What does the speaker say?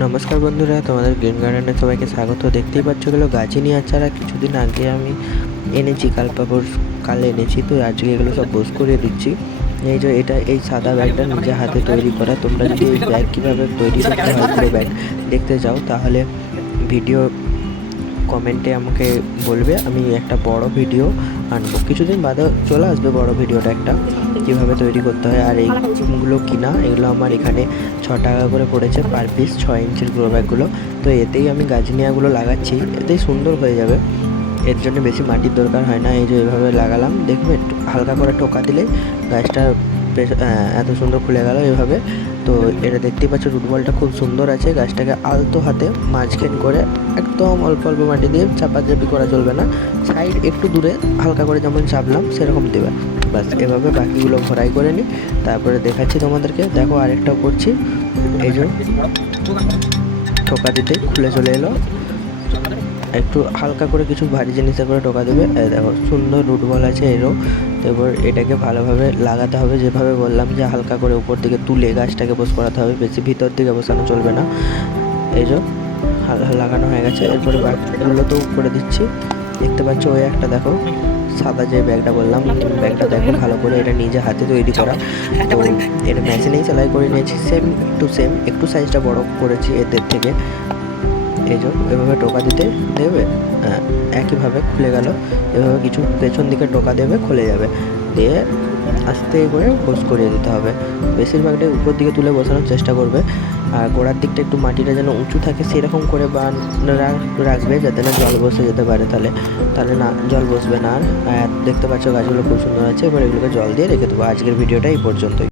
নমস্কার বন্ধুরা, তোমাদের গ্রিন গার্ডেনে সবাইকে স্বাগত। দেখতেই পাচ্ছ এগুলো গাছে নিয়ে চারা কিছুদিন আগে আমি এনেছি কাল পাপড় কাল এনেছি, তো আজকে এগুলো সব বোস করে দিচ্ছি। এই যে এটা, এই সাদা ব্যাগটা নিজে হাতে তৈরি করা। তোমরা যদি এই ব্যাগ কীভাবে তৈরি করতে হয়, পুরো ব্যাগ দেখতে চাও তাহলে ভিডিও কমেন্টে আমাকে বলবে। আমি একটা বড় ভিডিও আনব কিছুদিন বাদে চলে আসবে বড় ভিডিওটা একটা, কীভাবে তৈরি করতে হয় আর এইগুলো কিনা, এগুলো আমার এখানে ছ টাকা করে পড়েছে পার পিস ছয় ইঞ্চির গ্রো ব্যাগগুলো তো এতেই আমি গাজনিয়াগুলো লাগাচ্ছি, এতেই সুন্দর হয়ে যাবে। এর জন্য বেশি মাটির দরকার হয় না, এই যে এভাবে লাগালাম দেখবে হালকা করে টোকা দিলে গাছটা এত সুন্দর খুলে গেল এভাবে। তো এটা দেখতেই পাচ্ছ রুটবলটা খুব সুন্দর আছে। গাছটাকে আলতো হাতে মাঝখান করে একদম অল্প অল্প মাটি দিয়ে চাপাচাপি করা চলবে না। সাইড একটু দূরে হালকা করে যেমন চাপলাম, সেরকম দেবে। ব্যাস, এভাবে বাকিগুলো ভরাই করে নিই তারপরে দেখাচ্ছি তোমাদেরকে। দেখো, আরেকটাও করছি। এই যে, ঠোকা দিতে খুলে চলে এলো। একটু হালকা করে কিছু ভারী জিনিসে করে ঢোকা দেবে। দেখো, সুন্দর রুট বল আছে এরও। এবার এটাকে ভালোভাবে লাগাতে হবে। যেভাবে বললাম যে হালকা করে উপর দিকে তুলে গাছটাকে বস করাতে হবে। বেশি ভিতর দিকে বসানো চলবে না। এই যে লাগানো হয়ে গেছে। এরপরে ব্যাগগুলো তো করে দিচ্ছি। দেখতে পাচ্ছ ওই একটা দেখো, সাদা যে ব্যাগটা বললাম, ব্যাগটা দেখো, ভালো করে এটা নিজে হাতে তৈরি করা। তো এটা মেশিনেই সেলাই করে নিয়েছি। সেম টু সেম একটু সাইজটা বড় করেছি এদের থেকে। এই যে এভাবে টোকা দিতে দেবে হ্যাঁ, একইভাবে খুলে গেল এভাবে কিছু পেছন দিকে টোকা দেবে খুলে যাবে। দিয়ে আস্তে করে বোস করিয়ে দিতে হবে। বেশিরভাগটাই উপর দিকে তুলে বসানোর চেষ্টা করবে। আর গোড়ার দিকটা একটু মাটিটা যেন উঁচু থাকে সেরকম করে রা- রাখবে যাতে না জল বসে যেতে পারে তাহলে। তাহলে না জল বসবে না। আর দেখতে পাচ্ছ গাছগুলো খুব সুন্দর আছে এবার এগুলোকে জল দিয়ে রেখে দেবো। আজকের ভিডিওটা এই পর্যন্তই।